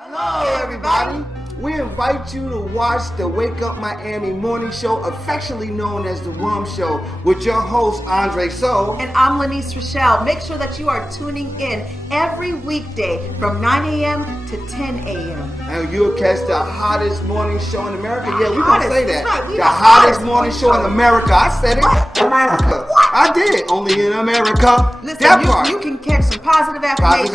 Hello, everybody. We invite you to watch the Wake Up Miami morning show, affectionately known as the Rum Show, with your host, Andre So. And I'm Lanice Rochelle. Make sure that you are tuning in every weekday from 9 a.m. to 10 a.m. And you'll catch the hottest morning show in America. Yeah, we're going to say that. Right. The hottest morning show in America. I said it. America. I did. Only in America. Listen, that part. You can catch some positive affirmations,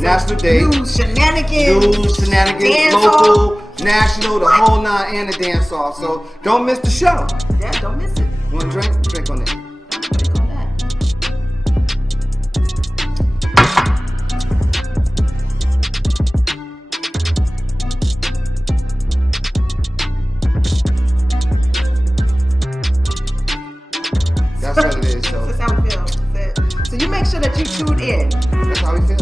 National Day, news, shenanigans, dance local, national, the whole nine, and the dance off. So don't miss the show. Yeah, don't miss it. Want to drink? Drink on it. Drink on that. That's what it is. So that's how we feel. That's it. So you make sure that you tune in. That's how we feel.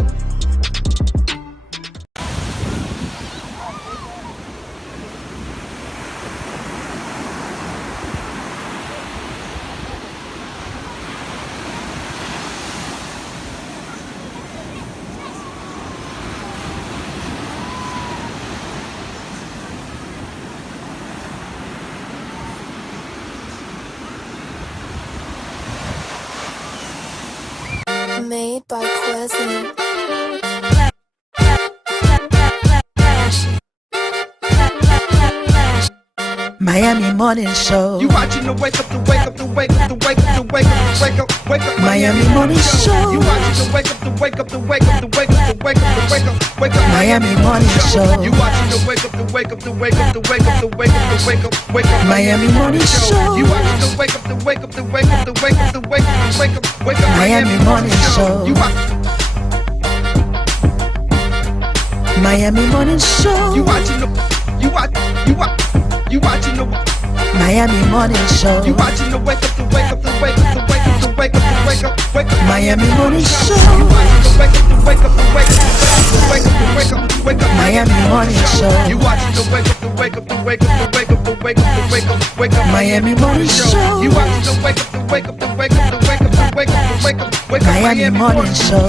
Made by Quezzy. Miami Morning Show. You watching the wake up, the wake up, the wake up, the wake up, the wake up, the wake up, wake up. Miami Morning Show. You watching the wake up, the wake up, the wake up, the wake up, the wake up, the wake up, wake up. Miami Morning Show. You watching the wake up, the wake up, the wake up, the wake up, the wake up, the wake up, wake up. Miami Morning Show. You watching the wake up, the wake up, the wake up, the wake up, the wake up, the wake up, wake up. Miami Morning Show. You Miami Morning Show. You watching the you watching the Miami Morning Show. You watching the wake up, the wake up, the wake up, the wake up, the wake up, the wake up, wake up. Miami Morning Show. You watching the wake up, the wake up, the wake up, the wake up, the wake up, wake up. Miami Morning Show. You watching the wake up, the wake up, the wake up, the wake up, the wake up, the wake up, wake up. Miami Morning Show. You watching the wake up, the wake up, the wake up, the wake up, the wake up, the wake up, wake up. Miami Morning Show.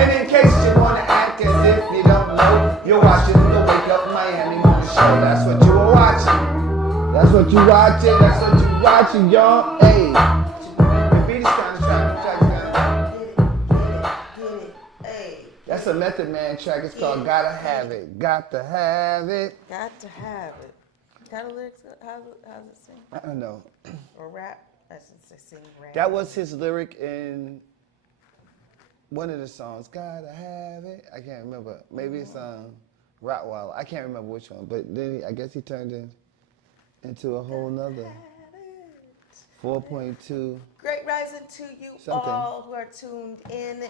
And in case you want to act as if you don't know, you're watching the Wake Up Miami morning show. That's what you were watching. That's what you watching. That's what you watching, y'all. Hey. The beat is kind of track. That's a Method Man track. It's called Gotta Have It. Got to have it. Got to have it. Got a lyrics? How's it sing? I don't know. Or rap? I should say sing rap. That was his lyric in one of the songs. Gotta have it. I can't remember. Maybe it's Rottweiler. I can't remember which one. But then I guess he turned into a whole nother 4.2. Great rising to you all who are tuned in,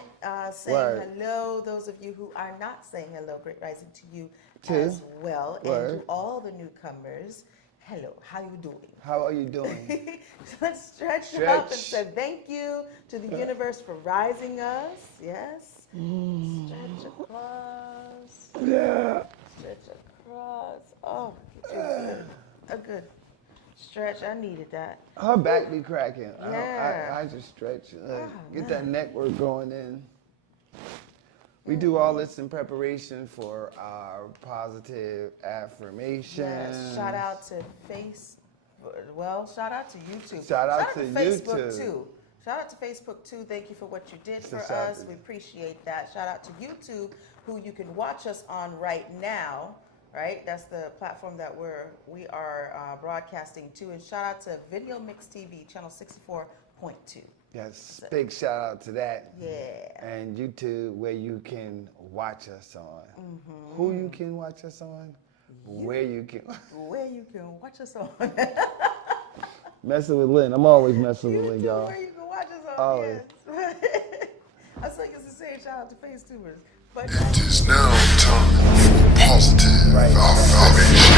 saying hello. Those of you who are not saying hello, great rising to you as well. And to all the newcomers, hello, how you doing? How are you doing? Let's stretch up and say thank you to the universe for rising us. Yes. Stretch across. Yeah. Stretch across. Oh, a good stretch. I needed that. Her back be cracking. Yeah. I just stretch. Get that neck work going in. We do all this in preparation for our positive affirmations. Yes. Shout out to shout out to YouTube. Shout out to Facebook YouTube. too. Shout out to Facebook too. Thank you for what you did for us. We appreciate that. Shout out to YouTube, who you can watch us on right now. Right, that's the platform that we are broadcasting to. And shout out to Video Mix TV, channel 64.2. Yes, big shout out to that. Yeah. And YouTube, where you can watch us on. Who you can watch us on? Where you can watch us on. Messing with Lynn. I'm always messing with Lynn, y'all. Where you can watch us on. Always. Yes. I saw you used to say shout out to FaceTubers. But It is now time for positive affirmations.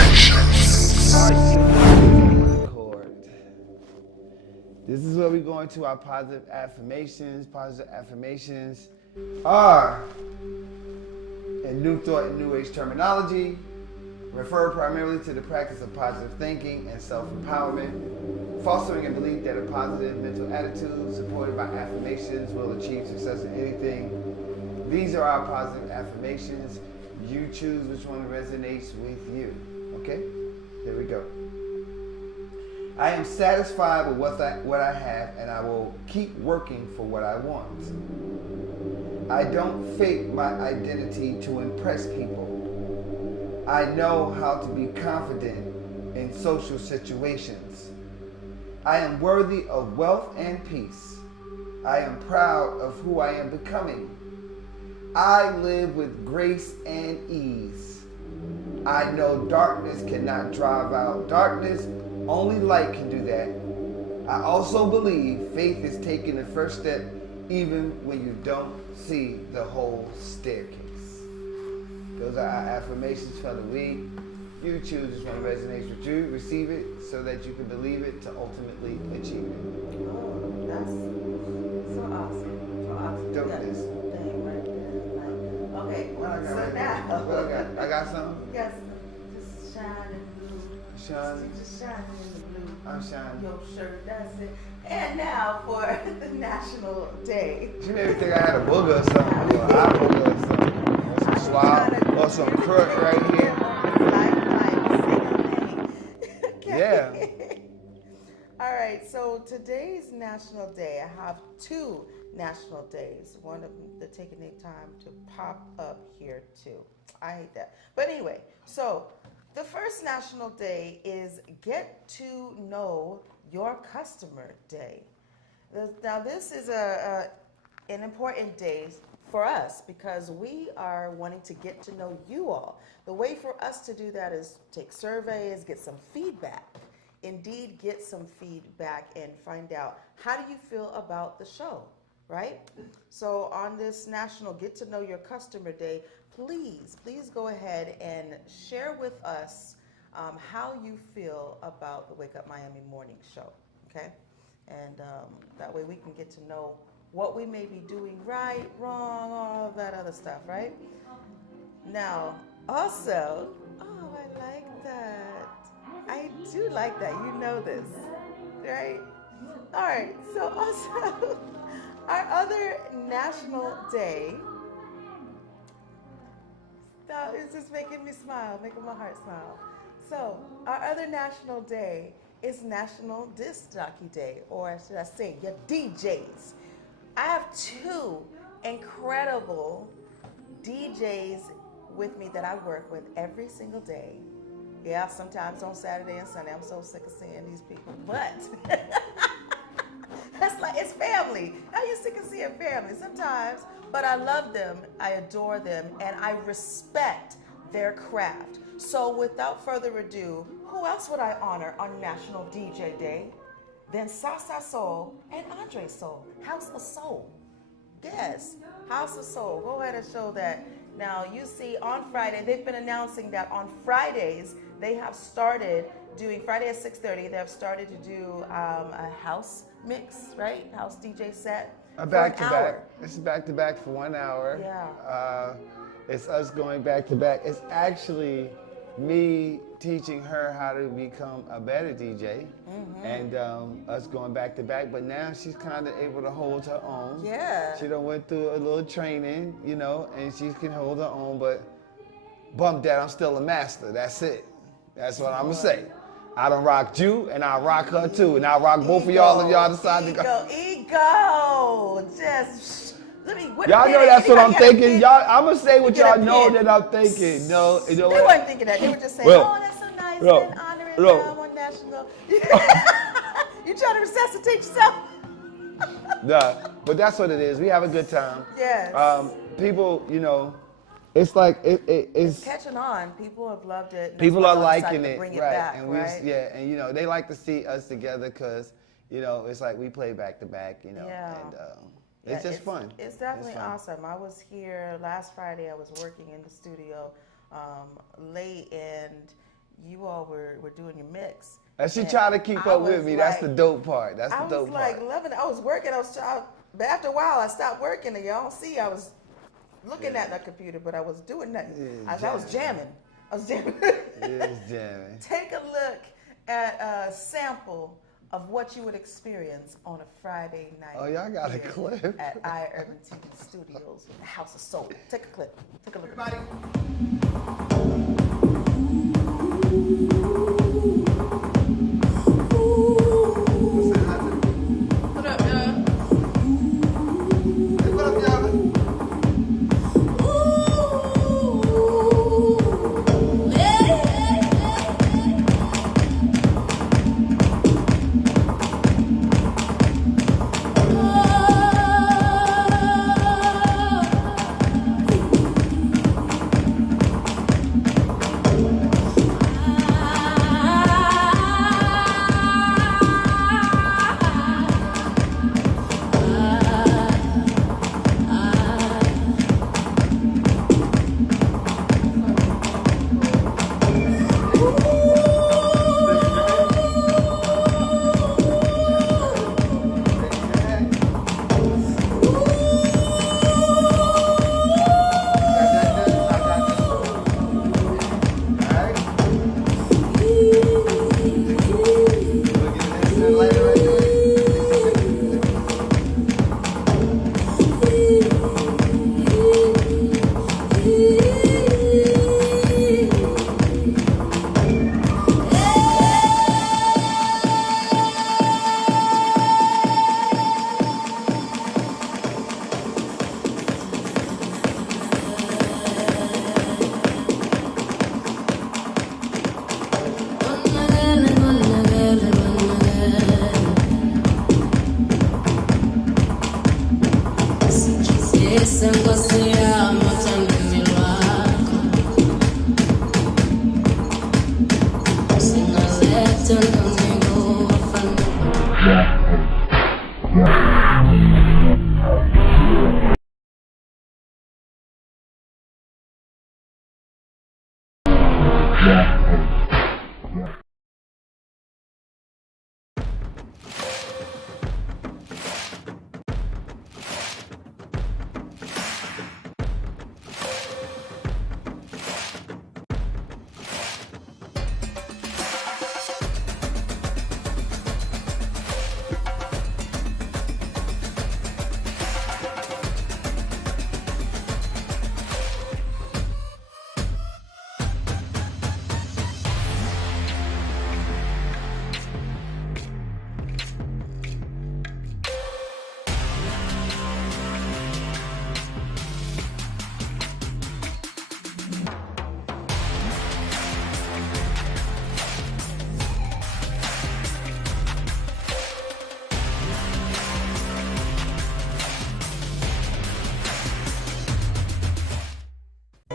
This is where we go into our positive affirmations. Positive affirmations are, in New Thought and New Age terminology, refer primarily to the practice of positive thinking and self-empowerment, fostering a belief that a positive mental attitude supported by affirmations will achieve success in anything. These are our positive affirmations. You choose which one resonates with you. Okay? Here we go. I am satisfied with what I have, and I will keep working for what I want. I don't fake my identity to impress people. I know how to be confident in social situations. I am worthy of wealth and peace. I am proud of who I am becoming. I live with grace and ease. I know darkness cannot drive out darkness. Only light can do that. I also believe faith is taking the first step even when you don't see the whole staircase. Those are our affirmations for the week. You choose which one resonates with you. Receive it so that you can believe it to ultimately achieve it. Oh, that's so awesome. So awesome. Dopeness. Okay, What I got so right now. there? What I got? I got some? Yes, just shining blue. Shining. Just shining in the blue. I'm shining. Your shirt, that's it. And now for the National Day. She made me think I had a booger or something, or an eye booger or something, or some swab, or some crook right here. Okay. Yeah. All right, so today's National Day, I have two national days. One of them, they're taking their time to pop up here too. I hate that. But anyway, so the first National Day is Get to Know Your Customer Day. Now this is an important day for us because we are wanting to get to know you all. The way for us to do that is take surveys, get some feedback. Indeed, get some feedback and find out how do you feel about the show, right? So on this National Get to Know Your Customer Day, please go ahead and share with us how you feel about the Wake Up Miami morning show, okay? And that way we can get to know what we may be doing right, wrong, all of that other stuff, right? Now, also, oh, I like that. I do like that. You know this, right? All right. So also, our other National Day. Stop It's just making me smile, making my heart smile. So, our other national day is National Disc Jockey Day, or should I say, your DJs. I have two incredible DJs with me that I work with every single day. Yeah, sometimes on Saturday and Sunday. I'm so sick of seeing these people, but that's like, it's family. How you sick of seeing family? Sometimes, but I love them, I adore them, and I respect their craft. So without further ado, who else would I honor on National DJ Day than Sasa Soul and Andre Soul? House of Soul. Yes, House of Soul. Go ahead and show that. Now, you see on Friday, they've been announcing that on Fridays, they have started doing, Friday at 6:30, they have started to do a house mix, right? House DJ set. A back-to-back. This is back-to-back for 1 hour. Yeah. It's us going back-to-back. It's actually me teaching her how to become a better DJ, and us going back-to-back. But now she's kind of able to hold her own. Yeah. She done went through a little training, you know, and she can hold her own. But bump that, I'm still a master. That's it. That's what I'm gonna say. I done rocked you, and I rock her too, and I rock both of y'all, and y'all decide to go. Ego. Just let me. Y'all know that's what I'm thinking. Y'all, I'm gonna say what y'all know that I'm thinking. No, you know They what? weren't thinking that. They were just saying, Well, "Oh, that's so nice well, and honoring well. them on national." You trying to resuscitate yourself? Nah, but that's what it is. We have a good time. Yes. People, you know, it's like it's Catching on. People have loved it. and people that's are why I decided liking to it, bring right? back, And we, right? yeah, and you know, they like to see us together because, you know, it's like we play back to back, you know, Yeah. and Yeah, it's just fun. It's definitely fun. awesome. I was here last Friday. I was working in the studio late, and you all were doing your mix. And she And tried to keep I up with was me. That's the like- dope part. That's I the was dope like part. loving it. I was working. But after a while, I stopped working, and y'all don't see. I was looking at the computer, but I was doing nothing. Yeah, I was jamming. I was jamming. It's jamming. Take a look at a sample of what you would experience on a Friday night. Oh, y'all got a here clip? at EYEURBANTV Studios with the House of Soul. Take a clip. Take a look. What up, y'all? What up, y'all?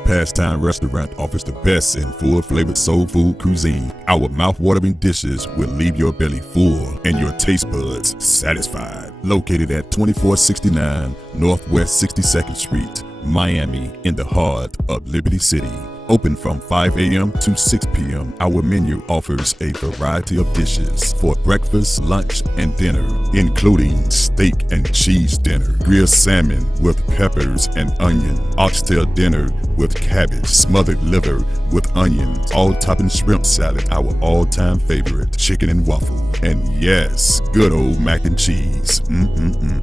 Pastime Restaurant offers the best in full-flavored soul food cuisine. Our mouth-watering dishes will leave your belly full and your taste buds satisfied. Located at 2469 Northwest 62nd Street, Miami, in the heart of Liberty City. Open from 5 a.m. to 6 p.m. Our menu offers a variety of dishes for breakfast, lunch, and dinner, including steak and cheese dinner, grilled salmon with peppers and onion, oxtail dinner with cabbage, smothered liver with onion, all-topping shrimp salad, our all-time favorite, chicken and waffle, and yes, good old mac and cheese.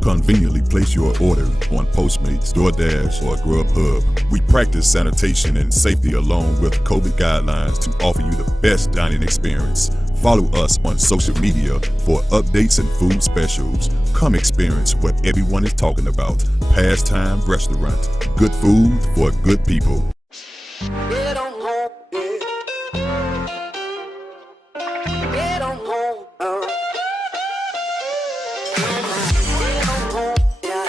Conveniently place your order on Postmates, DoorDash, or Grubhub. We practice sanitation and safety along with COVID guidelines to offer you the best dining experience. Follow us on social media for updates and food specials. Come experience what everyone is talking about. Pastime Restaurant. Good food for good people. Get on home, yeah. Get on home, Get on home, yeah.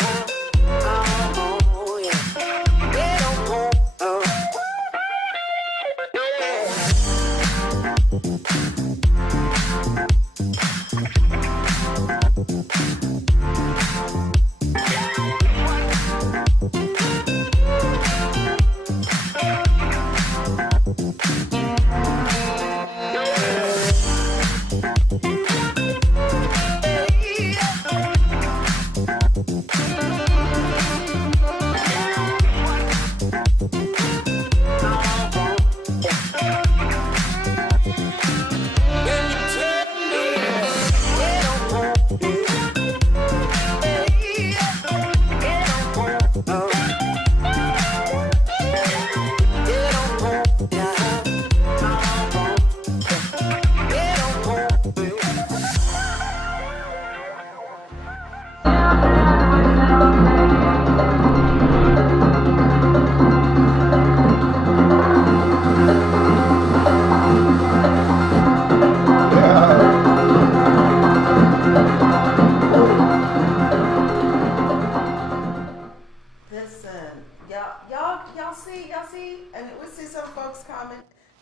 Oh, yeah. Get on home,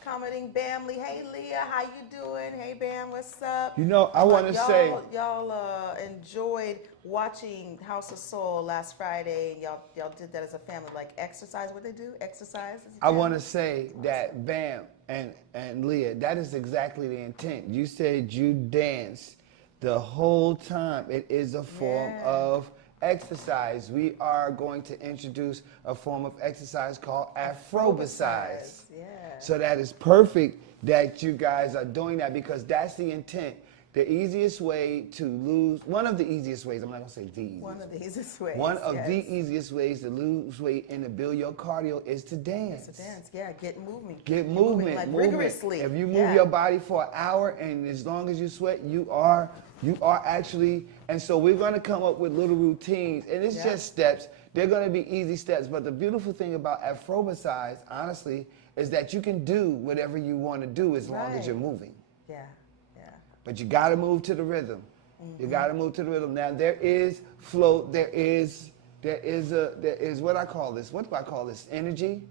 commenting. Bamly, hey Leah, how you doing? Hey Bam, what's up? You know, I want to say y'all enjoyed watching House of Soul last Friday. Y'all did that as a family, like exercise. What they do? Exercise. I want to say that Bam and Leah, that is exactly the intent. You said you danced the whole time. It is a form of exercise. We are going to introduce a form of exercise called Afrobicise. Yeah. So that is perfect that you guys are doing that, because that's the intent. The easiest way to lose, one of the easiest ways, I'm not going to say the easiest. One of the easiest ways. One of the easiest ways to lose weight and to build your cardio is to dance. Is to dance, yeah. Get movement. Get movement. Like rigorously. If you move your body for an hour, and as long as you sweat, you are actually, and so we're going to come up with little routines, and it's just steps. They're going to be easy steps, but the beautiful thing about Afrobicise, honestly, is that you can do whatever you want to do as long as you're moving. Yeah. But you got to move to the rhythm. You got to move to the rhythm. Now there is flow. There is what I call this. What do I call this? Energy.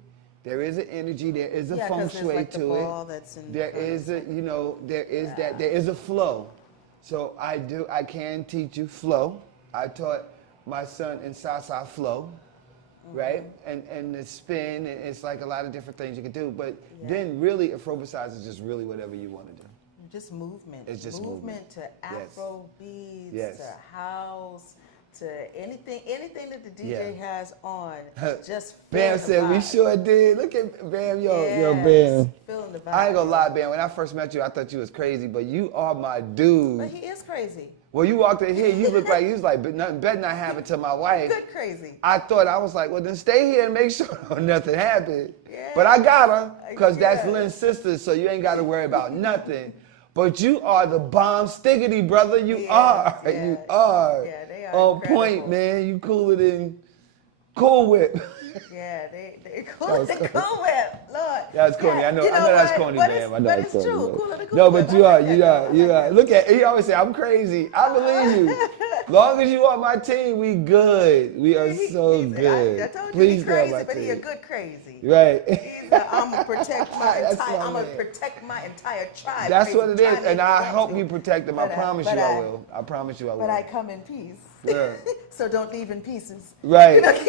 There is an energy. There is a feng shui to it. There is a there is a flow. So I can teach you flow. I taught my son in Sasa flow, right? And the spin, and it's like a lot of different things you can do. But then really Afrobicise is just really whatever you want to do. Just movement. It's just movement. To Afro beats, to house, to anything that the DJ has on. Just Bam said we sure did. Look at Bam, yo, Bam. Feeling the vibe. I ain't gonna lie, Bam. When I first met you, I thought you was crazy, but you are my dude. But he is crazy. Well, you walked in here, you look like you was like, but nothing better not happen to my wife. Good crazy. I was like, well, then stay here and make sure nothing happened. Yeah. But I got her, because that's Lynn's sister, so you ain't got to worry about nothing. But you are the bomb stiggity, brother. You are. Yeah. You are. Yeah, they are on incredible. point, man. You cooler than Cool Whip. Yeah, they cool. They Cool Whip. Lord. That was corny. Yeah, I know that's corny, man. I know but it's true. Corny. Cooler than Cool No, Whip. but you are. Look at, he always say, I'm crazy. I believe you. Long as you on my team, we good. We are so He's- good. I told you Please he's stay on crazy, my but he a team. good crazy. Right. I'm gonna protect my That's entire. my I'm gonna man. protect my entire tribe. That's crazy. what it Try is, me and if you I want help to. you protect them. I But promise but you I will. I promise you I will. But I come in peace. Yeah. So don't leave in pieces. Right, You know? right,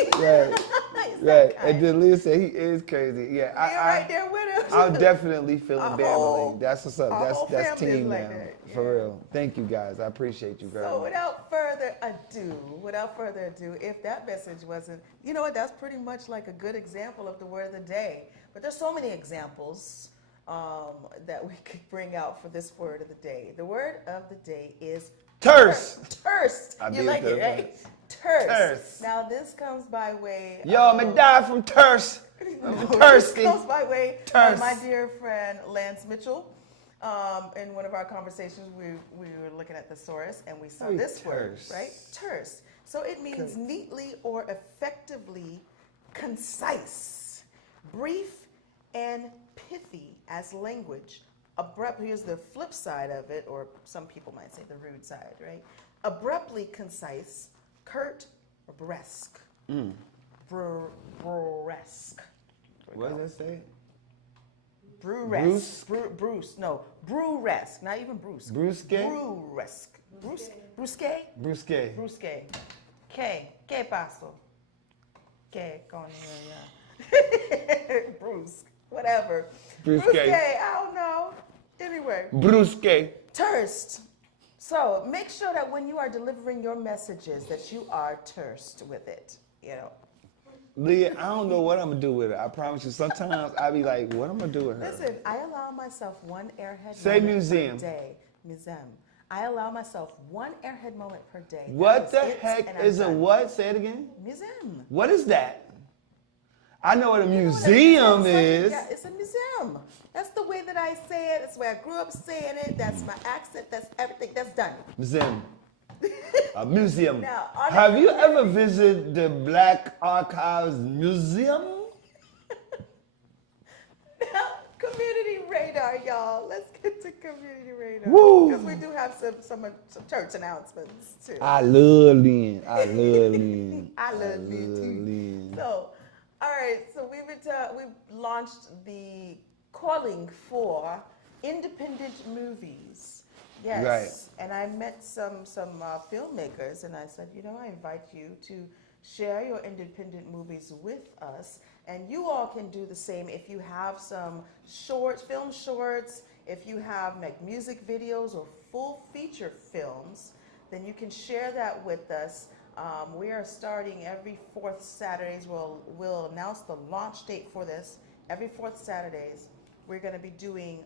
He's that right. kind. And then Leah said he is crazy. Yeah, You're right there with him. I'm definitely feeling Our family. whole- That's what's up. our whole That's family is team like now. that, For yeah. real. Thank you guys. I appreciate you very So much. without further ado, if that message wasn't, you know what, that's pretty much like a good example of the word of the day. But there's so many examples that we could bring out for this word of the day. The word of the day is Terse. Terse. I You did like it, that right? once. Terse. Terse. Now this comes by way Yo, of... me die from terse. I'm This thirsty. comes by way Terse. of my dear friend Lance Mitchell. In one of our conversations, we were looking at thesaurus and we saw Ooh, this word, terse. right? Terse. So it means neatly or effectively concise, brief, and pithy as language. Abrupt, here's the flip side of it, or some people might say the rude side, right? Abruptly concise, curt, or brusque. Brusque. What does that say? Bruresque. Bruce. No. Bruresque. Not even Bruce. Brusque? Bruresque. Brusque? Brusque. Brusque. ¿Qué pasó? ¿Qué con ella? Bruce. Whatever. Brusque. I don't know. Anyway. Brusque. Terse. So make sure that when you are delivering your messages that you are terse with it. You know. Leah, I don't know what I'm gonna do with it. I promise you. Sometimes I be like, what I'm gonna do with her? Listen, I allow myself one airhead Say moment museum. per day. Museum. I allow myself one airhead moment per day. What That the it, heck and I'm is a done. what? Say it again. Museum. What is that? I know what a You know what museum museum is. Yeah, it's a museum. That's the way that I say it. That's the way I grew up saying it. That's my accent. That's everything. That's done. Museum. A museum. Now, on Have a- you ever visited the Black Archives Museum? Community radar, y'all. Let's get to community radar. Woo. Because we do have some church announcements too. I love Lynn. I love Lynn. I love Lynn, too. Lynn. So, all right. So we've launched the calling for independent movies. Yes. Right. And I met some filmmakers, and I said, you know, I invite you to share your independent movies with us, and you all can do the same if you have some film shorts, if you have like music videos or full feature films, then you can share that with us. We are starting every fourth Saturdays. We'll announce the launch date for this. Every fourth Saturdays, we're going to be doing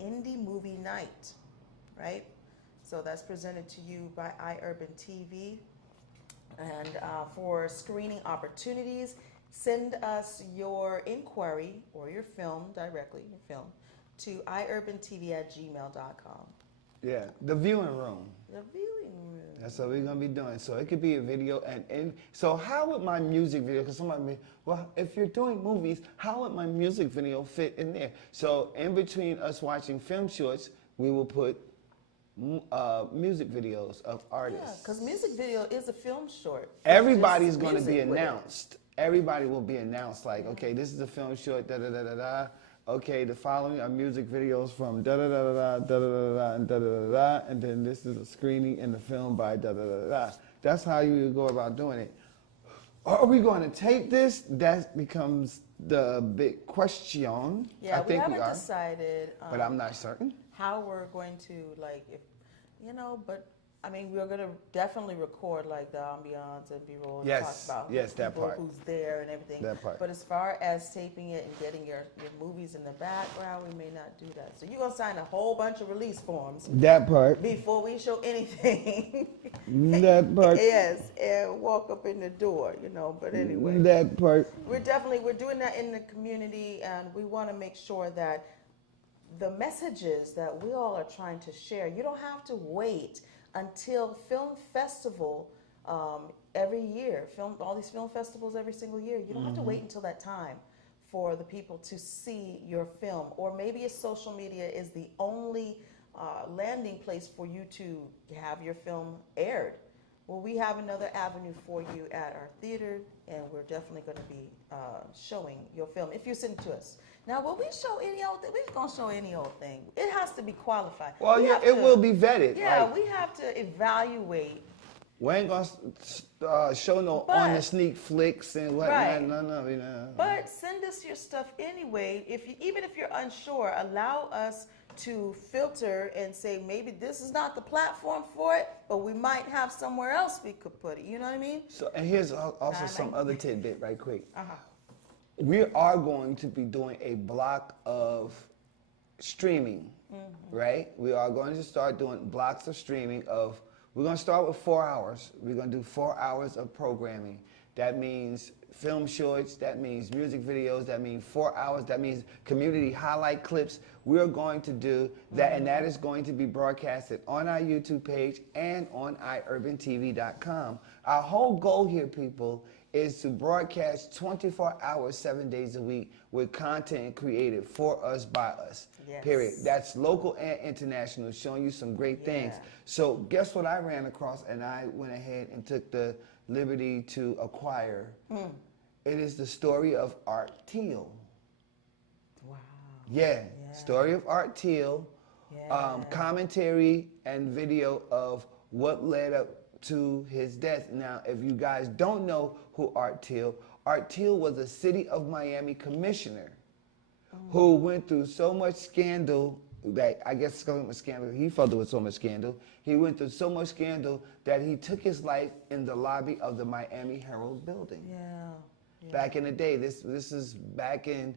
Indie Movie Night, right? So that's presented to you by EYEURBANTV. And for screening opportunities, send us your inquiry or your film directly, your film, to EYEURBANTV@gmail.com. Yeah, the viewing room. The viewing room. That's what we're gonna be doing. So it could be a video, and so how would my music video? Because somebody may, well, if you're doing movies, how would my music video fit in there? So in between us watching film shorts, we will put music videos of Yeah, artists. because music video is a film short. Everybody's Just going to be music with it. announced. Everybody will be announced. Like, okay, this is a film short. Da da da da da. Okay, the following are music videos from da da da da da da da da and da da da da, and then this is a screening in the film by da da da da. That's how you go about doing it. Are we going to tape this? That becomes the big question. Yeah, I we think haven't we are, decided but I'm not certain. how we're going to, like, if, you know, but I mean, we're going to definitely record like the ambiance and B-roll and Yes, talk about yes, that people, part. who's there and everything. That part. But as far as taping it and getting your movies in the background, we may not do that. So you're going to sign a whole bunch of release forms That part. before we show anything. That part. Yes, and walk up in the door, you know, but anyway. That part. We're doing that in the community, and we want to make sure that the messages that we all are trying to share, you don't have to wait until film festival every year, all these film festivals every single year. You don't have to wait until that time for the people to see your film, or maybe a social media is the only landing place for you to have your film aired. Well, we have another avenue for you at our theater, and we're definitely going to be showing your film if you send it to us. Now, will we show any old thing? We're going to show any old thing. It has to be qualified. Well, We yeah, have it to- will be vetted. Yeah, like, we have to evaluate. we ain't gonna show no But- on the sneak flicks and whatnot. Right. No, you know. But send us your stuff anyway. Even if you're unsure, allow us to filter and say maybe this is not the platform for it, but we might have somewhere else we could put it. You know what I mean? So, and here's also Nah, some like- other tidbit, right quick. Uh-huh. We are going to be doing a block of streaming, right? We are going to start doing blocks of streaming of, we're going to start with 4 hours. We're going to do 4 hours of programming. That means film shorts, that means music videos, that means 4 hours, that means community highlight clips. We're going to do that, and that is going to be broadcasted on our YouTube page and on EYEURBANTV.com. Our whole goal here, people, is to broadcast 24 hours, 7 days a week with content created for us, by us, Yes. period. That's local and international, showing you some great things. Yeah. So guess what I ran across, and I went ahead and took the liberty to acquire. It is the story of Art Teal. Wow. Yeah, story of Art Teal, Yeah. commentary and video of what led up to his death. Now, if you guys don't know who Art Teal was a city of Miami commissioner who went through so much scandal that, I guess so much scandal, he felt there was so much scandal. He went through so much scandal that he took his life in the lobby of the Miami Herald building. Yeah. Back in the day, this is back in,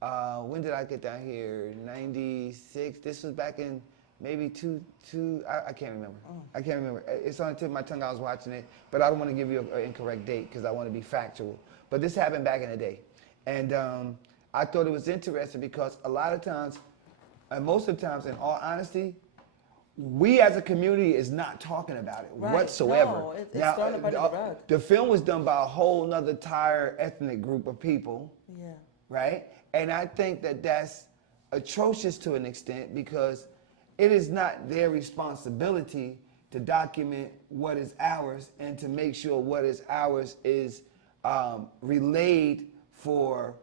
when did I get down here? 96. This was back in maybe I can't remember. I can't remember. It's on the tip of my tongue. I was watching it, but I don't want to give you an incorrect date because I want to be factual. But this happened back in the day. And I thought it was interesting because a lot of times, and most of the times, in all honesty, we as a community is not talking about it Right. whatsoever. No, it's thrown up under the rug. The film was done by a whole nother entire ethnic group of people, Yeah. right? And I think that that's atrocious to an extent because it is not their responsibility to document what is ours and to make sure what is ours is relayed for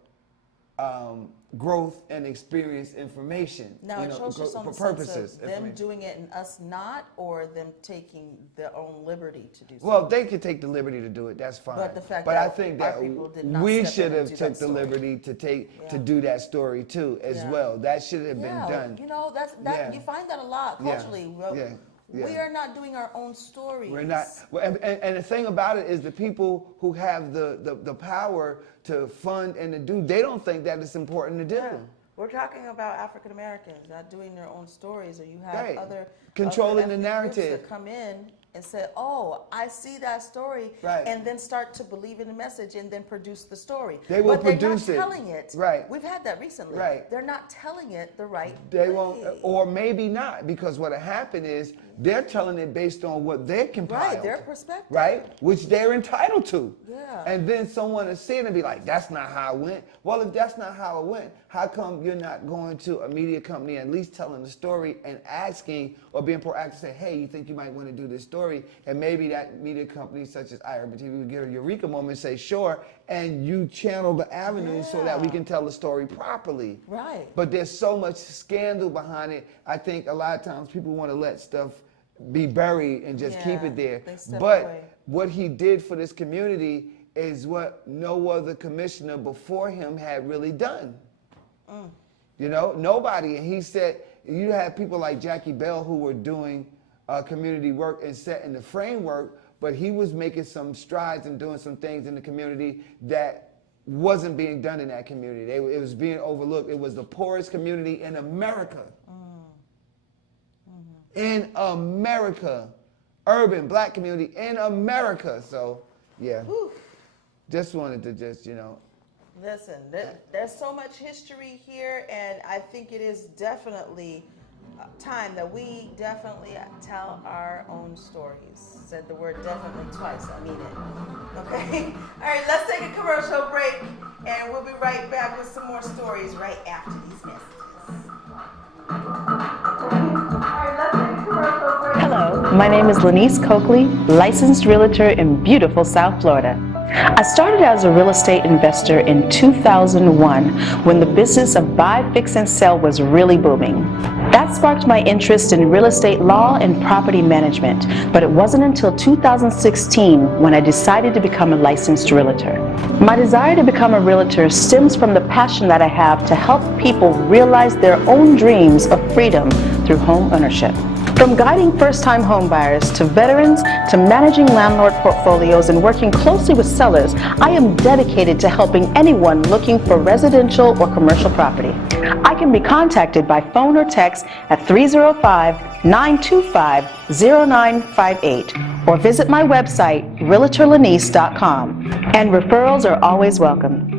growth and experience information. Now, you it know, shows us on for the purposes. sense of them information. doing it and us not, or them taking their own liberty to do so. Well, they could take the liberty to do it. That's fine. But the fact but that I think our that people did not we step should in and have do took that the story. liberty to take Yeah. to do that story too, as Yeah. well. That should have Yeah, been done. you know, that Yeah. you find that a lot Yeah. culturally. Well, Yeah. Yeah. We are not doing our own stories. We're not. Well, and the thing about it is the people who have the power to fund and to do, they don't think that it's important to do. Yeah. We're talking about African Americans not doing their own stories, or you have Right. other Controlling other the ethnic groups narrative. that come in and say, "Oh, I see that story," Right. and then start to believe in the message and then produce the story. They will but they're produce not it. telling it. Right. We've had that recently. Right. They're not telling it the right They way. won't, or maybe not, because what happened is they're telling it based on what they're compiled. Right, their perspective. Right? Which they're entitled to. Yeah. And then someone will see it and be like, that's not how it went. Well, if that's not how it went, how come you're not going to a media company and at least telling the story and asking or being proactive, say, hey, you think you might want to do this story? And maybe that media company such as EYEURBANTV would get a eureka moment and say, sure, and you channel the avenue so that we Yeah. can tell the story properly. Right. But there's so much scandal behind it. I think a lot of times people want to let stuff be buried and just keep Yeah, it there. they step But away. what he did for this community is what no other commissioner before him had really done. You know, nobody. And he said, you had people like Jackie Bell who were doing community work and setting the framework, but he was making some strides and doing some things in the community that wasn't being done in that community. It was being overlooked. It was the poorest community in America. In America. Urban, black community in America. So, yeah. Just wanted to just, you know. Listen, there's so much history here, and I think it is definitely time that we definitely tell our own stories. Said the word definitely twice. I mean it. Okay? All right, let's take a commercial break, and we'll be right back with some more stories right after these messages. All right, let's take a commercial break. Hello, My name is Lanice Coakley, licensed realtor in beautiful South Florida. I started as a real estate investor in 2001 when the business of buy, fix, and sell was really booming. That sparked my interest in real estate law and property management, but it wasn't until 2016 when I decided to become a licensed realtor. My desire to become a realtor stems from the passion that I have to help people realize their own dreams of freedom through home ownership. From guiding first-time homebuyers to veterans to managing landlord portfolios and working closely with sellers, I am dedicated to helping anyone looking for residential or commercial property. I can be contacted by phone or text at 305-925-0958 or visit my website, realtorlanice.com. And referrals are always welcome.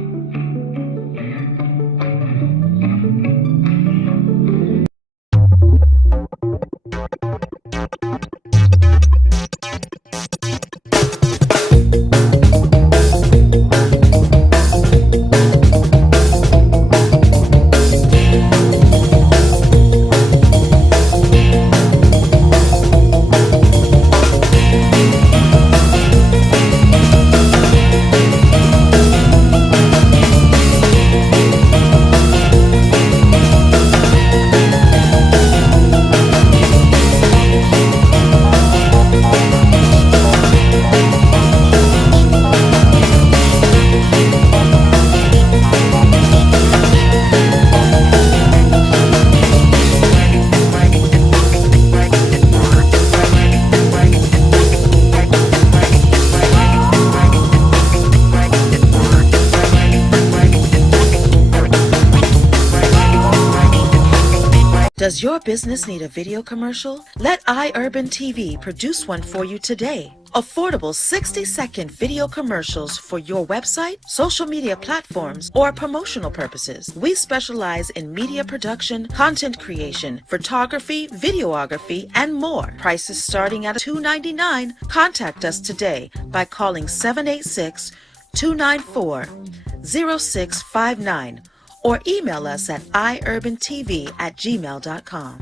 Does your business need a video commercial? Let EYEURBANTV produce one for you today. Affordable 60-second video commercials for your website, social media platforms, or promotional purposes. We specialize in media production, content creation, photography, videography, and more. Prices starting at $2.99. Contact us today by calling 786-294-0659 or email us at EYEURBANTV@gmail.com.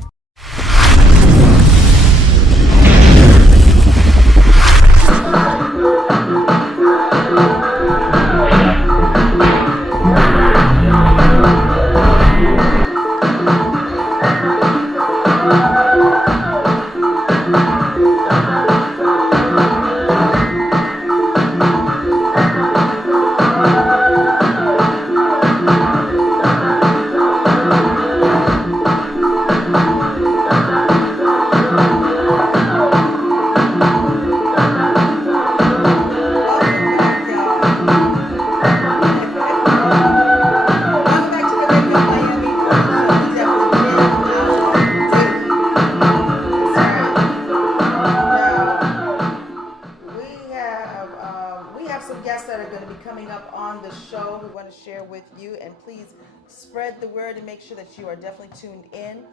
Share with you, and please spread the word and make sure that you are definitely tuned in.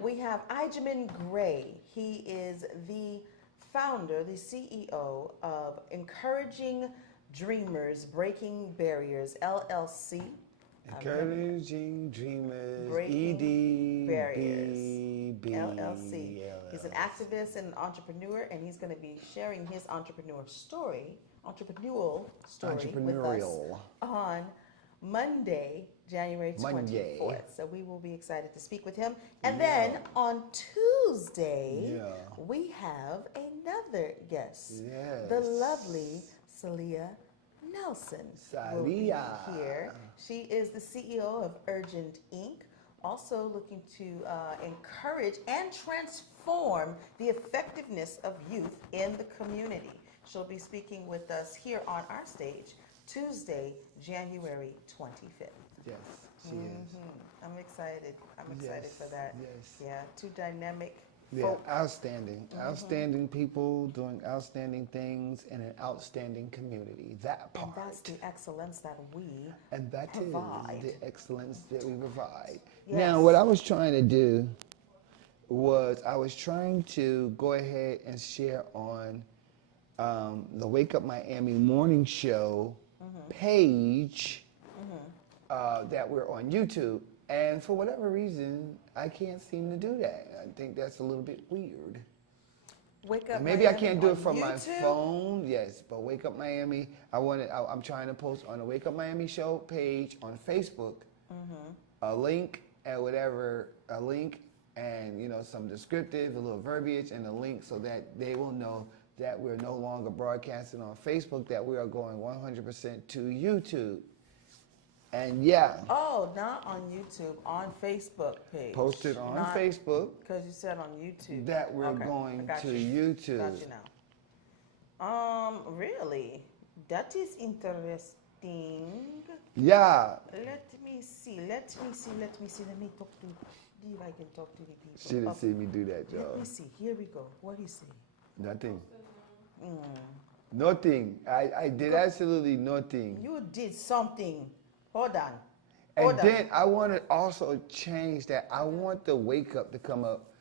We have EYEURBANTV Gray. He is the founder, the CEO of Encouraging Dreamers Breaking Barriers LLC. Encouraging Dreamers Breaking Barriers LLC. He's an activist and an entrepreneur, and he's going to be sharing his entrepreneurial story with us on Monday, January 24th. So we will be excited to speak with him. And then on Tuesday, we have another guest, the lovely Celia Nelson will be here. She is the CEO of Urgent Inc., also looking to encourage and transform the effectiveness of youth in the community. She'll be speaking with us here on our stage Tuesday, January 25th. Yes, she is. I'm excited. I'm excited for that. Yes. Yeah, two dynamic folk. Outstanding. Outstanding people doing outstanding things in an outstanding community. That part. And that's the excellence that we And that provide. is the excellence that we provide. Yes. Now, what I was trying to do was I was trying to go ahead and share on the Wake Up Miami morning show page that we're on YouTube. And for whatever reason, I can't seem to do that. I think that's a little bit weird. Wake Up Maybe I Miami can't do it on from my YouTube? phone, yes, but Wake Up Miami, I'm trying to post on the Wake Up Miami show page on Facebook a link and some descriptive, a little verbiage and a link so that they will know that we're no longer broadcasting on Facebook, that we are going 100% to YouTube. And yeah. Oh, not on YouTube, on Facebook page. Posted on Facebook. Because you said on YouTube. That we're going to YouTube. Got you now. Really? That is interesting. Yeah. Let me see. Let me talk to, see if I can talk to the people. She didn't see me do that, y'all. Let me see. Here we go. What do you say? Nothing. Nothing. I did absolutely nothing. You did something. Hold on. And then I want to also change that. I want the wake up to come up,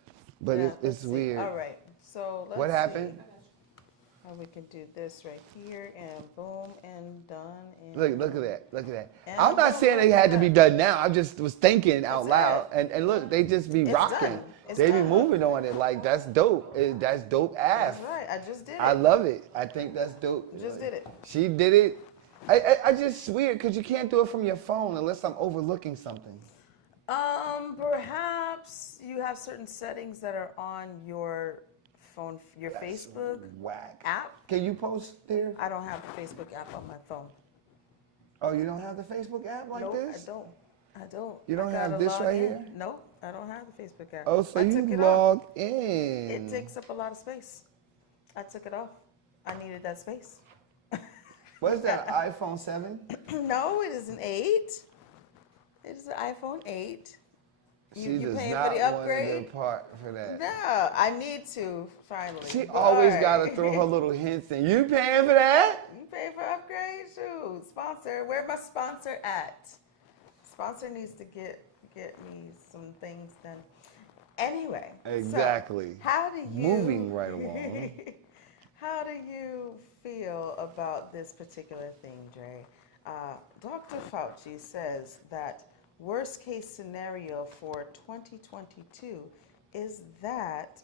but it's weird. All right. So let's what happened? See how we can do this right here and boom and done. And Look at that. Look at that. And I'm not saying it had to be done now. I just was thinking out loud. And look, they just be rocking. Done. They be moving on it like that's dope. That's dope ass. That's right. I just did it. I love it. I think that's dope. You just did it. She did it. I just weird because you can't do it from your phone unless I'm overlooking something. Perhaps you have certain settings that are on your phone, your Facebook app. Can you post there? I don't have the Facebook app on my phone. Oh, you don't have the Facebook app like this? I don't. You don't have this right here? Nope, I don't have the Facebook app. Oh, so you log in. It takes up a lot of space. I took it off. I needed that space. What's that, iPhone 7? No, it is an 8. It is an iPhone 8. She you does paying not for the upgrade? want to part for that. No, I need to, finally. She always got to throw her little hints in. You paying for that? You paying for upgrade? Shoot, sponsor. Where my sponsor at? Sponsor needs to get me some things done. Anyway. Exactly. So how do you... Moving right along. How do you feel about this particular thing, Dre? Dr. Fauci says that worst case scenario for 2022 is that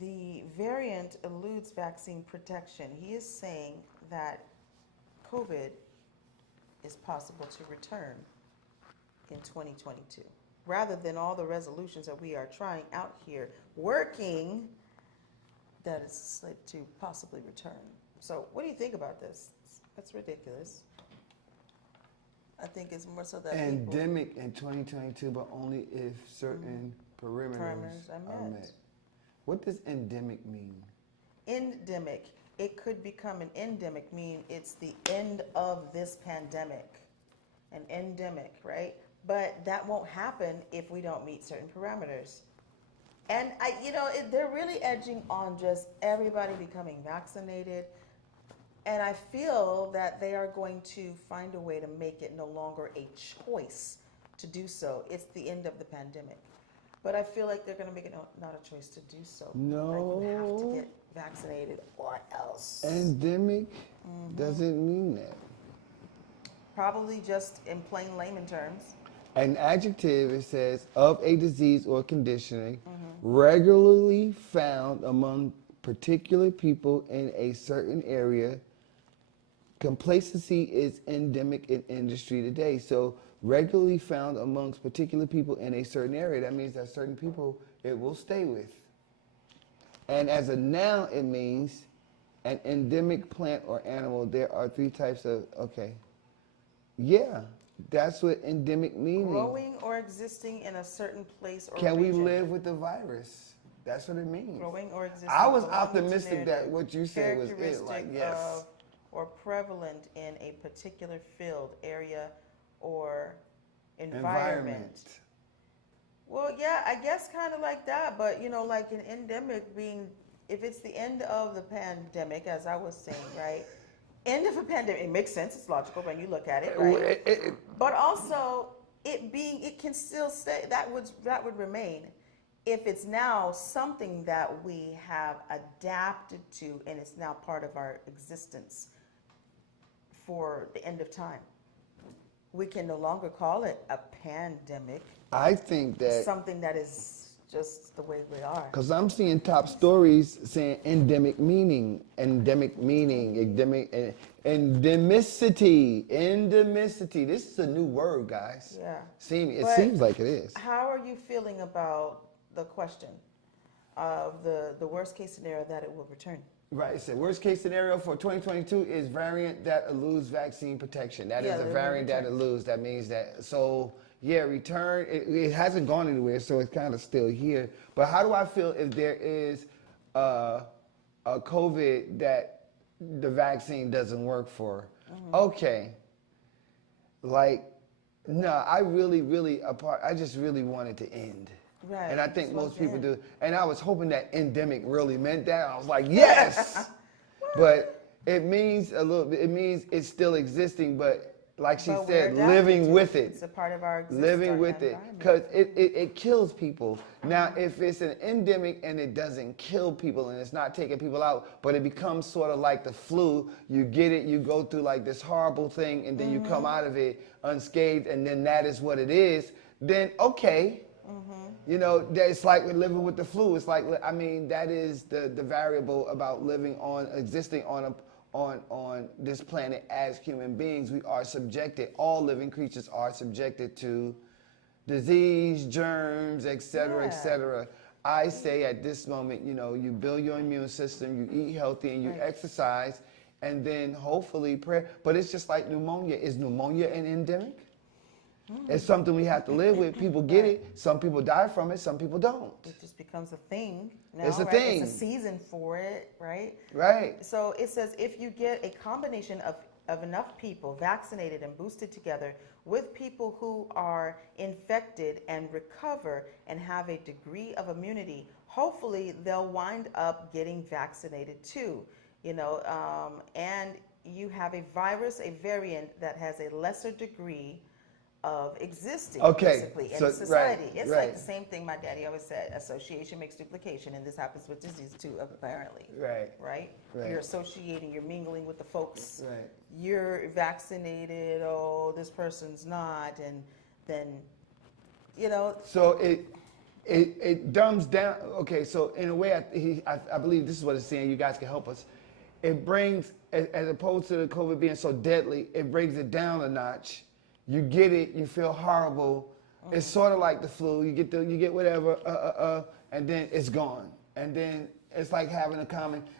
the variant eludes vaccine protection. He is saying that COVID is possible to return in 2022, rather than all the resolutions that we are trying out here working, that is slated to possibly return. So what do you think about this? That's ridiculous. I think it's more so that endemic in 2022, but only if certain perimeters are met. What does endemic mean? Endemic. It could become an endemic, meaning it's the end of this pandemic. An endemic, right? But that won't happen if we don't meet certain parameters. And they're really edging on just everybody becoming vaccinated. And I feel that they are going to find a way to make it no longer a choice to do so. It's the end of the pandemic. But I feel like they're going to make it not a choice to do so. No. Like you have to get vaccinated or else. Endemic doesn't mean that. Probably just in plain layman terms. An adjective, it says, of a disease or condition regularly found among particular people in a certain area. Complacency is endemic in industry today. So regularly found amongst particular people in a certain area, that means that certain people it will stay with. And as a noun, it means an endemic plant or animal. There are 3 types of, yeah, that's what endemic means. Growing or existing in a certain place or Can region. we live with the virus? That's what it means. Growing or existing. I was optimistic that what you said was it. Like, yes. Of, or prevalent in a particular field, area, or environment. Well, yeah, I guess kind of like that. But, like an endemic being, if it's the end of the pandemic, as I was saying, right? End of a pandemic, it makes sense. It's logical when you look at it, right? But also, it can still stay. That would remain if it's now something that we have adapted to and it's now part of our existence for the end of time. We can no longer call it a pandemic. I think that something that is just the way we are. Because I'm seeing top stories saying endemicity, endemicity. This is a new word, guys. Yeah. It But seems like it is. How are you feeling about the question of the worst case scenario that it will return? Right, it said worst case scenario for 2022 is variant that eludes vaccine protection. That is Yeah, a it variant that returns. eludes. That means that, so yeah, return, it hasn't gone anywhere, so it's kind of still here. But how do I feel if there is a COVID that the vaccine doesn't work for? Okay, like, no, I just really want it to end. Right. And I think Just most want it to people end. do. And I was hoping that endemic really meant that. I was like, yes! But it means a little bit, it means it's still existing, but like she But we're said, adapting living to with it. It's a part of our existence. Living our with it. environment. Because it kills people. Now, if it's an endemic and it doesn't kill people and it's not taking people out, but it becomes sort of like the flu, you get it, you go through like this horrible thing, and then you come out of it unscathed, and then that is what it is, then okay. You know, it's like we're living with the flu. It's like, I mean, that is the variable about existing on this planet as human beings. We are subjected, all living creatures are subjected to disease, germs, et cetera, et cetera. I say at this moment, you know, you build your immune system, you eat healthy, and you exercise, and then hopefully pray. But it's just like pneumonia. Is pneumonia an endemic? It's something we have to live with. People get it. Some people die from it. Some people don't. It just becomes a thing now, It's a right? thing. It's a season for it, right? Right. So it says if you get a combination of enough people vaccinated and boosted together with people who are infected and recover and have a degree of immunity, hopefully they'll wind up getting vaccinated too, you know, and you have a virus, a variant that has a lesser degree of existing, basically, in society. It's like the same thing my daddy always said, association makes duplication, and this happens with disease too, apparently. Right? You're associating, you're mingling with the folks. You're vaccinated, oh, this person's not, and then, you know. So it dumbs down, okay, so in a way, I believe this is what it's saying, you guys can help us. It brings, as opposed to the COVID being so deadly, it brings it down a notch. You get it, you feel horrible. It's sort of like the flu. You get whatever, and then it's gone. And then it's like having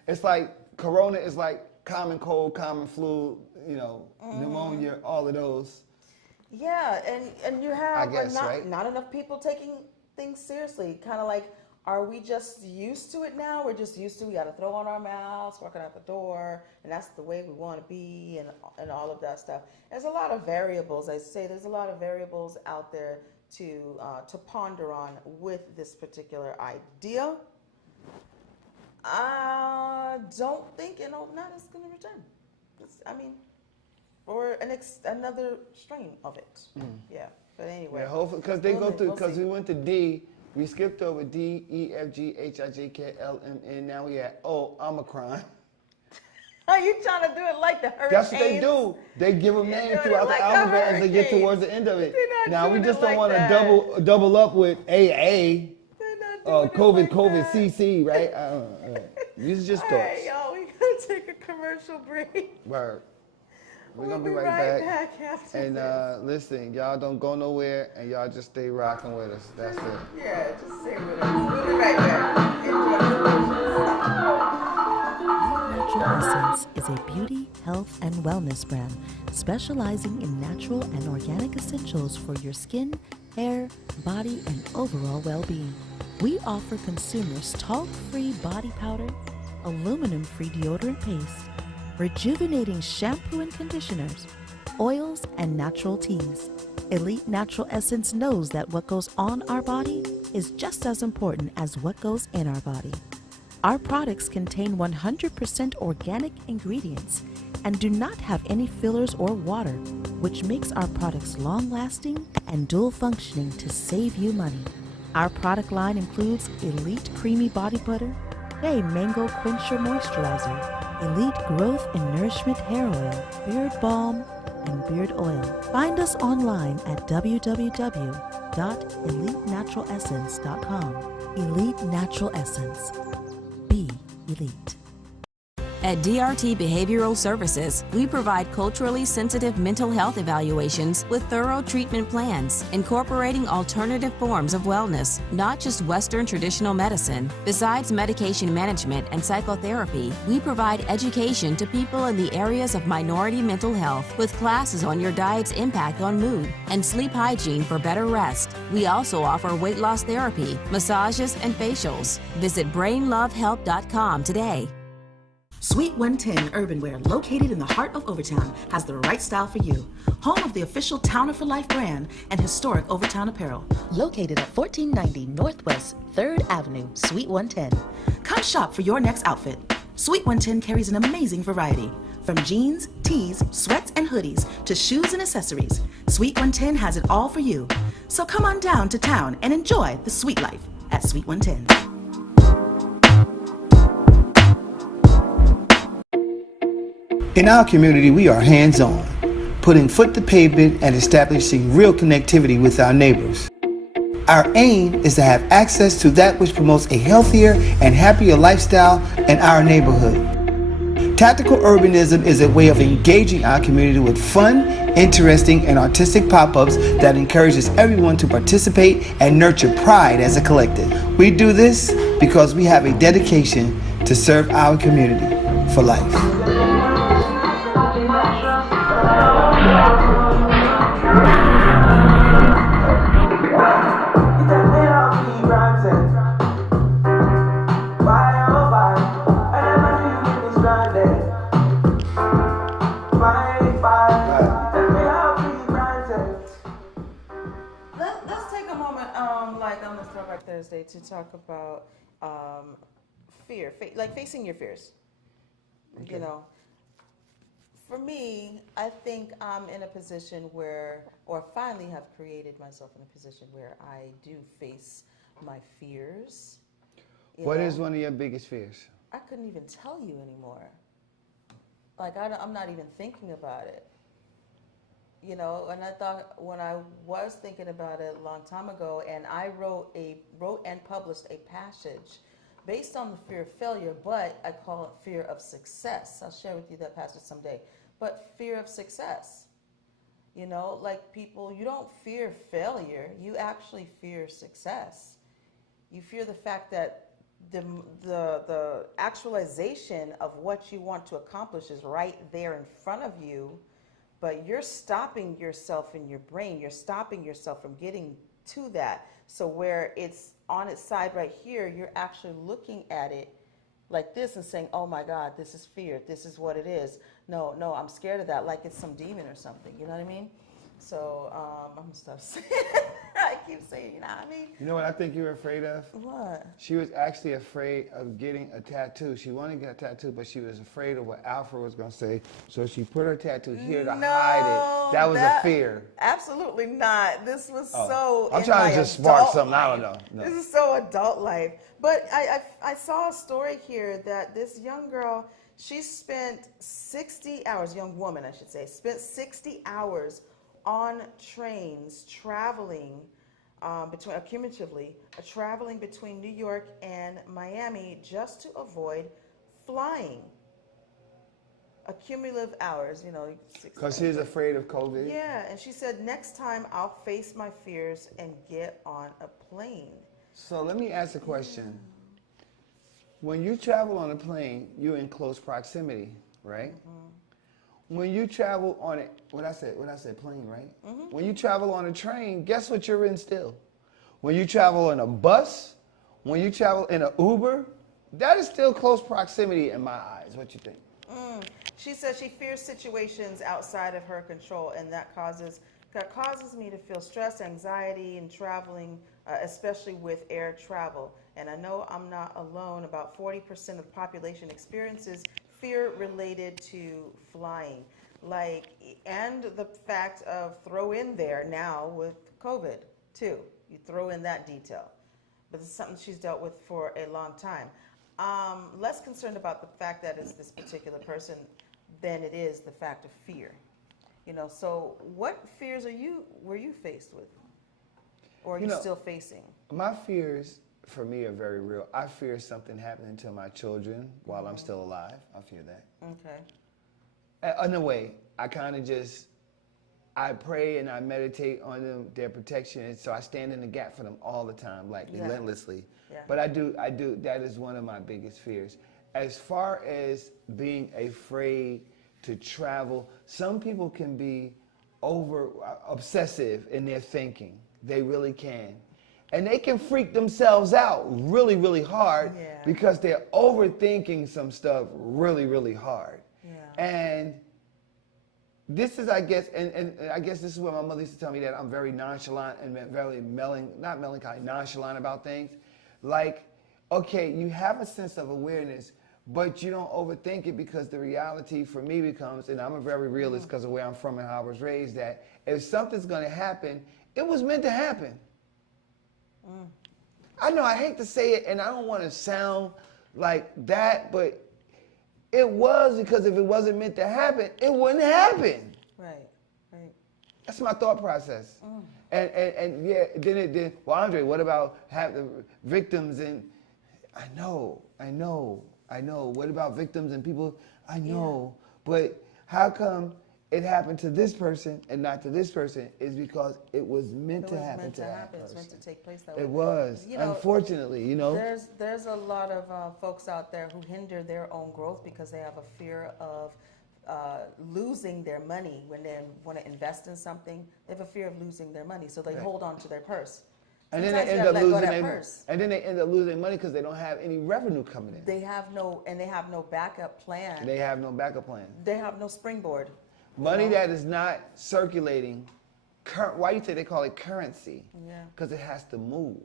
it's like Corona is like common cold, common flu, you know, pneumonia, all of those. Yeah, and you have I guess, not enough people taking things seriously. Kind of like, are we just used to it now? We're just used to, we got to throw on our masks, walking out the door, and that's the way we want to be, and all of that stuff. There's a lot of variables. I say there's a lot of variables out there to ponder on with this particular idea. I don't think not is going to return. Or another strain of it. Yeah, but anyway. Yeah, hopefully, because they go through, because we went to D. We skipped over D, E, F, G, H, I, J, K, L, M, N. Now we at O, Omicron. Are you trying to do it like the hurricanes? That's what they do. They give them names throughout the alphabet as they get towards the end of it. Now we just don't want to double up with AA, COVID, CC, right? These are just thoughts. All right, y'all, we gotta take a commercial break. Word. We're We'll gonna be be right back. after And this. listen, y'all don't go nowhere, and y'all just stay rocking with us. That's it. Yeah, just stay with us. We'll be right back. Natural Essence is a beauty, health, and wellness brand specializing in natural and organic essentials for your skin, hair, body, and overall well-being. We offer consumers talc-free body powder, aluminum-free deodorant paste, rejuvenating shampoo and conditioners, oils, and natural teas. Elite Natural Essence knows that what goes on our body is just as important as what goes in our body. Our products contain 100% organic ingredients and do not have any fillers or water, which makes our products long-lasting and dual-functioning to save you money. Our product line includes Elite Creamy Body Butter, Day Mango Quencher Moisturizer, Elite Growth and Nourishment Hair Oil, Beard Balm, and Beard Oil. Find us online at www.elitenaturalessence.com. Elite Natural Essence. Be elite. At DRT Behavioral Services, we provide culturally sensitive mental health evaluations with thorough treatment plans, incorporating alternative forms of wellness, not just Western traditional medicine. Besides medication management and psychotherapy, we provide education to people in the areas of minority mental health with classes on your diet's impact on mood and sleep hygiene for better rest. We also offer weight loss therapy, massages, and facials. Visit brainlovehelp.com today. Suite 110 Urban Wear, located in the heart of Overtown, has the right style for you. Home of the official Towner for Life brand and historic Overtown apparel. Located at 1490 Northwest 3rd Avenue, Suite 110. Come shop for your next outfit. Suite 110 carries an amazing variety. From jeans, tees, sweats, and hoodies to shoes and accessories, Suite 110 has it all for you. So come on down to town and enjoy the sweet life at Suite 110. In our community, we are hands-on, putting foot to pavement and establishing real connectivity with our neighbors. Our aim is to have access to that which promotes a healthier and happier lifestyle in our neighborhood. Tactical urbanism is a way of engaging our community with fun, interesting, and artistic pop-ups that encourages everyone to participate and nurture pride as a collective. We do this because we have a dedication to serve our community for life. Let's take a moment, like on this Throwback Thursday, to talk about fear, like facing your fears. Okay. You know, for me, I think I'm in a position where, or finally have created myself in a position where I do face my fears. What is one of your biggest fears? I couldn't even tell you anymore. Like, I'm not even thinking about it. You know, and I thought when I was thinking about it a long time ago, and I wrote and published a passage based on the fear of failure, but I call it fear of success. I'll share with you that passage someday. But fear of success. You know, like people, you don't fear failure, you actually fear success. You fear the fact that the actualization of what you want to accomplish is right there in front of you, but you're stopping yourself in your brain. You're stopping yourself from getting to that. So where it's on its side right here, you're actually looking at it like this and saying, oh my God, this is fear. This is what it is. No, I'm scared of that, like it's some demon or something. You know what I mean? So I'm gonna stop saying I keep saying, you know what I mean? You know what I think you were afraid of? What? She was actually afraid of getting a tattoo. She wanted to get a tattoo, but she was afraid of what Alfred was going to say. So she put her tattoo here to hide it. That was a fear. Absolutely not. This was so I'm trying to just spark something. I don't know. No. This is so adult life. But I saw a story here that this young girl, she spent 60 hours, young woman I should say, spent 60 hours on trains traveling traveling between New York and Miami just to avoid flying. Cumulative hours, you know. Because she's afraid of COVID? Yeah, and she said, next time I'll face my fears and get on a plane. So let me ask a question. When you travel on a plane, you're in close proximity, right? Mm-hmm. When you travel on it, what I said plane, right? Mm-hmm. When you travel on a train, guess what you're in still? When you travel in a bus, when you travel in an Uber, that is still close proximity in my eyes. What you think? She says she fears situations outside of her control, and that causes me to feel stress, anxiety, and traveling, especially with air travel. And I know I'm not alone. About 40% of the population experiences fear related to flying, and the fact of throw in there now with COVID too. You throw in that detail, but it's something she's dealt with for a long time. Less concerned about the fact that it's this particular person than it is the fact of fear. You know, so what fears were you faced with, or are you still facing? My fears for me are very real. I fear something happening to my children while I'm still alive. I fear that. Okay. In a way, I kind of just, I pray and I meditate on them, their protection, and so I stand in the gap for them all the time, like relentlessly. Yeah. But I do, that is one of my biggest fears. As far as being afraid to travel, some people can be obsessive in their thinking. They really can. And they can freak themselves out really, really hard because they're overthinking some stuff really, really hard. Yeah. And this is, I guess, and I guess this is where my mother used to tell me that I'm very nonchalant and very not melancholy, nonchalant about things. Like, okay, you have a sense of awareness, but you don't overthink it, because the reality for me becomes, and I'm a very realist because of where I'm from and how I was raised, that if something's going to happen, it was meant to happen. I know I hate to say it, and I don't want to sound like that, but it was, because if it wasn't meant to happen, it wouldn't happen. Right, right. That's my thought process. And yeah, then, well, Andre, what about the victims? And I know. What about victims and people? I know. But how come it happened to this person and not to this person? Is because it was meant to happen to that person. It's meant to take place that way. It was, unfortunately, you know. There's a lot of folks out there who hinder their own growth because they have a fear of losing their money when they want to invest in something. They have a fear of losing their money, so they hold on to their purse. And then they end up losing money because they don't have any revenue coming in. They have no backup plan. They have no backup plan. They have no springboard. Money that is not circulating. Why do you think they call it currency? Yeah. Because it has to move.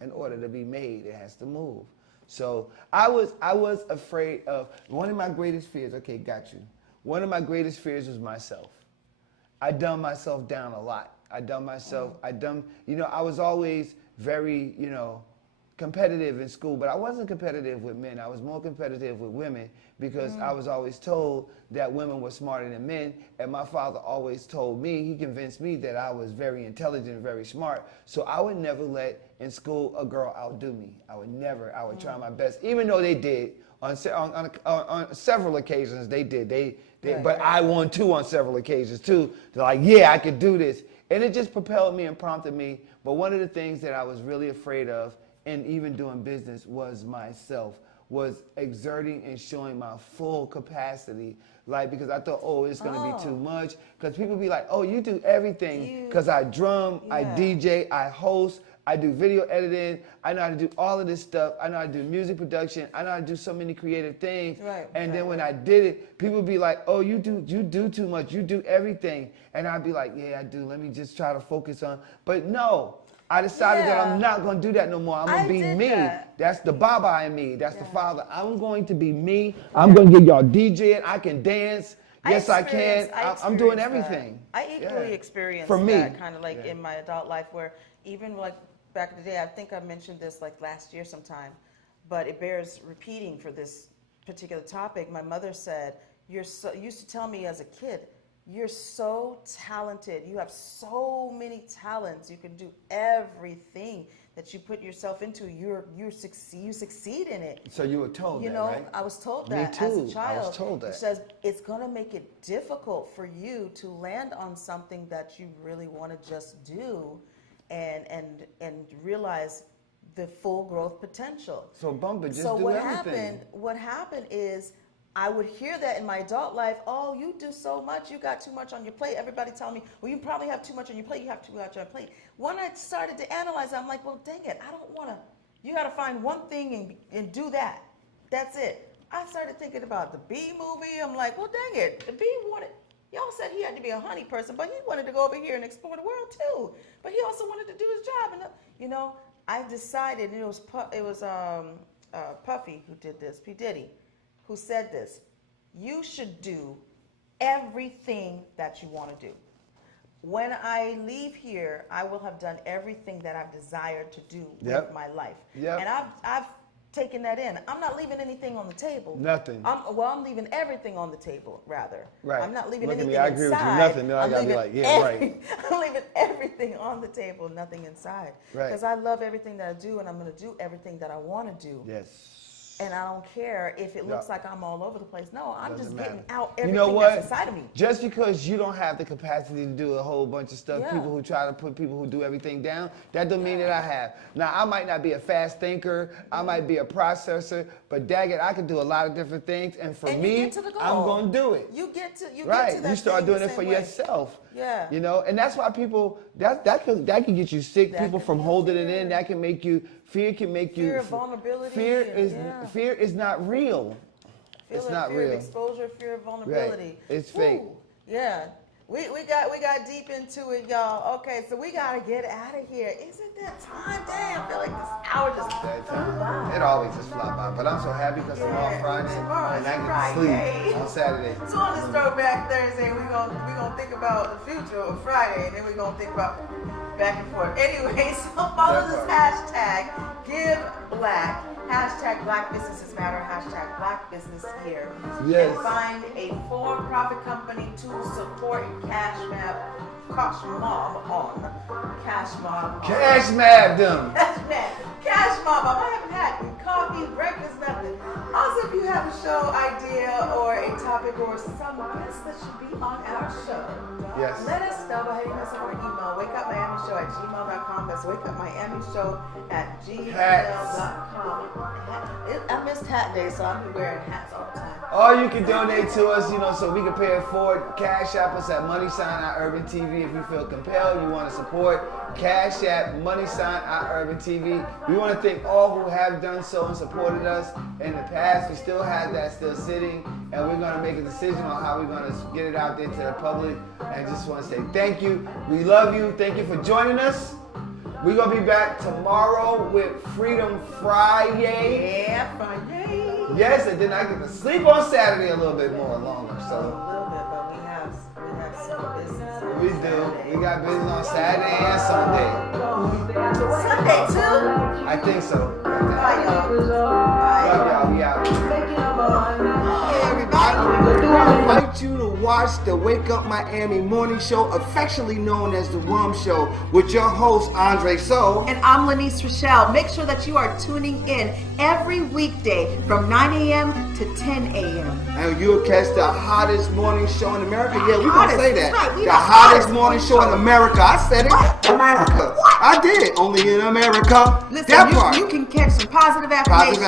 In order to be made, it has to move. So I was afraid of, one of my greatest fears, okay, got you. One of my greatest fears was myself. I dumbed myself down a lot. I was always very, competitive in school, but I wasn't competitive with men. I was more competitive with women because I was always told that women were smarter than men, and my father always told me, he convinced me that I was very intelligent and very smart, so I would never let in school a girl outdo me. I would try my best, even though they did. On several occasions they did. But I won too on several occasions too. They're like, yeah, I could do this. And it just propelled me and prompted me. But one of the things that I was really afraid of, and even doing business, was myself, was exerting and showing my full capacity. Like, because I thought, it's going to be too much. Because people be like, you do everything. Because I drum, I DJ, I host, I do video editing, I know how to do all of this stuff. I know how to do music production. I know how to do so many creative things. And then when I did it, people be like, you do too much. You do everything. And I'd be like, yeah, I do. Let me just try to focus on. But no, I decided that I'm not going to do that no more. I'm going to be me. That's the Baba in me. That's the Father. I'm going to be me. I'm going to get y'all DJing. I can dance. Yes, I can. I'm doing everything. I equally experienced that kind of like in my adult life, where even like back in the day, I think I mentioned this like last year sometime, but it bears repeating for this particular topic. My mother said, used to tell me as a kid, you're so talented. You have so many talents. You can do everything that you put yourself into. You succeed in it. So you were told that, right? I was told that as a child. I was told that. It says it's going to make it difficult for you to land on something that you really want to just do and realize the full growth potential. So bump it, just do everything. What happened is, I would hear that in my adult life, you do so much, you got too much on your plate. Everybody tell me, well, you probably have too much on your plate, you have too much on your plate. When I started to analyze it, I'm like, well, dang it, I don't want to, you got to find one thing and do that. That's it. I started thinking about the bee movie. I'm like, well, dang it, the bee y'all said he had to be a honey person, but he wanted to go over here and explore the world too. But he also wanted to do his job. And, I decided, and it was Puffy who did this, P. Diddy, who said this: you should do everything that you want to do. When I leave here, I will have done everything that I've desired to do with my life. And taking that in. I'm not leaving anything on the table. Nothing. I'm leaving everything on the table, rather. Right. I'm not leaving Look at anything me, I agree with you. inside. Nothing. Then I gotta be like, yeah, right. I'm leaving everything on the table, nothing inside. Right. Because I love everything that I do, and I'm going to do everything that I want to do. Yes. And I don't care if it looks like I'm all over the place. No, I'm just getting out You everything know what? that's inside of me. Just because you don't have the capacity to do a whole bunch of stuff, Yeah. people who try to put people who do everything down, that don't mean that I have. Now, I might not be a fast thinker, I might be a processor, but daggett, I can do a lot of different things, and for And you me, get to the goal. I'm gonna do it. You get to Right, that you start thing doing the it for same way. yourself. Yeah. You know, and that's why people, that can get you sick, That people can from be holding it fear. in, that can make you, fear can make you. Fear of vulnerability. Fear and- is not real. It's not fear real. of exposure, fear of vulnerability. Right. It's fake. Yeah. We got deep into it, y'all. Okay, so we gotta get out of here. Isn't that time? Damn, I feel like this hour just flew by. It always just fly by, but I'm so happy because tomorrow Friday and I get to sleep on Saturday. So on this Throwback Thursday, we're gonna think about the future of Friday, and then we're gonna think about back and forth. Anyway, so follow this hashtag, Give Black, hashtag Black Businesses Matter, hashtag Black Business Here. Yes. And find a for-profit company to support Cash Mob on. Cash Mob. Cash mad them. Cash Mob. I haven't had coffee, breakfast, nothing. Also, if you have a show idea or a topic or some guest that should be on our show, yes, let us know by hitting us on our email, wakeupmiamishow@gmail.com. That's wakeupmiamishow@gmail.com. I missed hat day, so I'll be wearing hats all the time. Or you can donate to us, so we can pay it forward. Cash App us at #UrbanTV if you feel compelled. You want to support. Cash App #UrbanTV. We want to thank all who have done so and supported us in the past. We still have that still sitting, and we're going to make a decision on how we're going to get it out there to the public. And just want to say thank you. We love you. Thank you for joining us. We're going to be back tomorrow with Freedom Friday. Yeah, Friday. Yes, and then I get to sleep on Saturday a little bit more longer. A So little bit, but we have some business. we do. We got business on Saturday and Sunday. Sunday too? I think so. Bye, y'all. Love y'all. We out. Hey, everybody. I invite you to watch the Wake Up Miami morning show, affectionately known as the Rum Show, with your host, Andre So. And I'm Lanice Rochelle. Make sure that you are tuning in every weekday from 9 a.m. to 10 a.m. And you'll catch the hottest morning show in America. Yeah, we're going to say that. Right, the hottest morning show in America. I said it. America. I did it. Only in America. Listen, that part. You can catch some positive affirmations.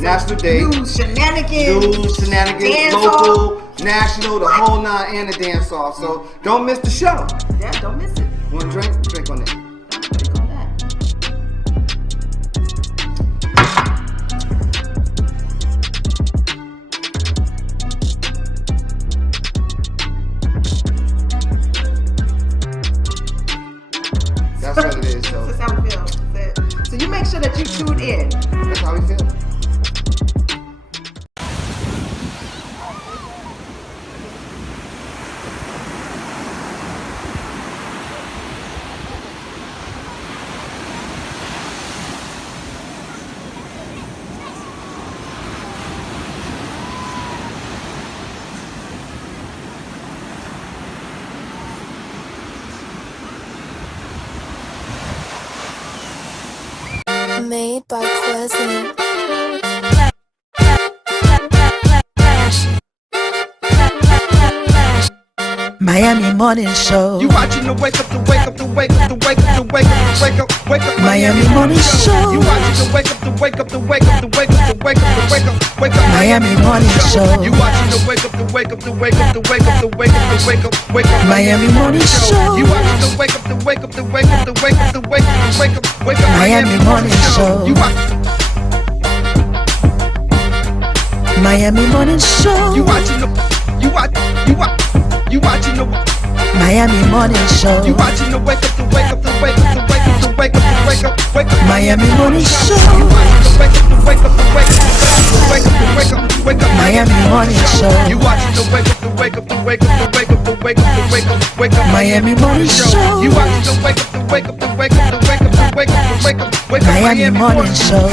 National days. News, shenanigans. Dance local, national, the whole nine, and the dance off. So don't miss the show. Yeah, don't miss it. Want to drink? Drink on that. Drink on that. That's what it is. So That's how we feel. So you make sure that you tune in. That's how we feel. Made by Quezzy. Miami Morning Show. You watching the wake up, the wake up, the wake up, the wake up, the wake up, the wake up, wake up. Miami Morning Show. You watching the wake up, the wake up, the wake up, the wake up, the wake up, the wake up, wake up. Miami Morning Show. You watching the wake up, the wake up, the wake up, the wake up, the wake up, the wake up, wake up. Miami Morning Show. You watching the wake up, the wake up, the wake up, the wake up, the wake up, the wake up, wake up. Miami Morning Show. You watch. Miami Morning Show. You watching the. You watching the. Miami Morning Show. You watching the wake up, the wake up, the wake up, the wake up, the wake up, the wake up, wake up. Miami Morning Show. You watching the wake up, the wake up, the wake up, the wake up, the wake up, the wake up. Miami Morning Show. You watching the wake up, the wake up, the wake up, the wake up, the wake up, the wake up, wake up. Miami Morning Show. You watching the wake up, the wake up, the wake up, the wake up, the wake up, the wake up, wake up. Miami Morning Show.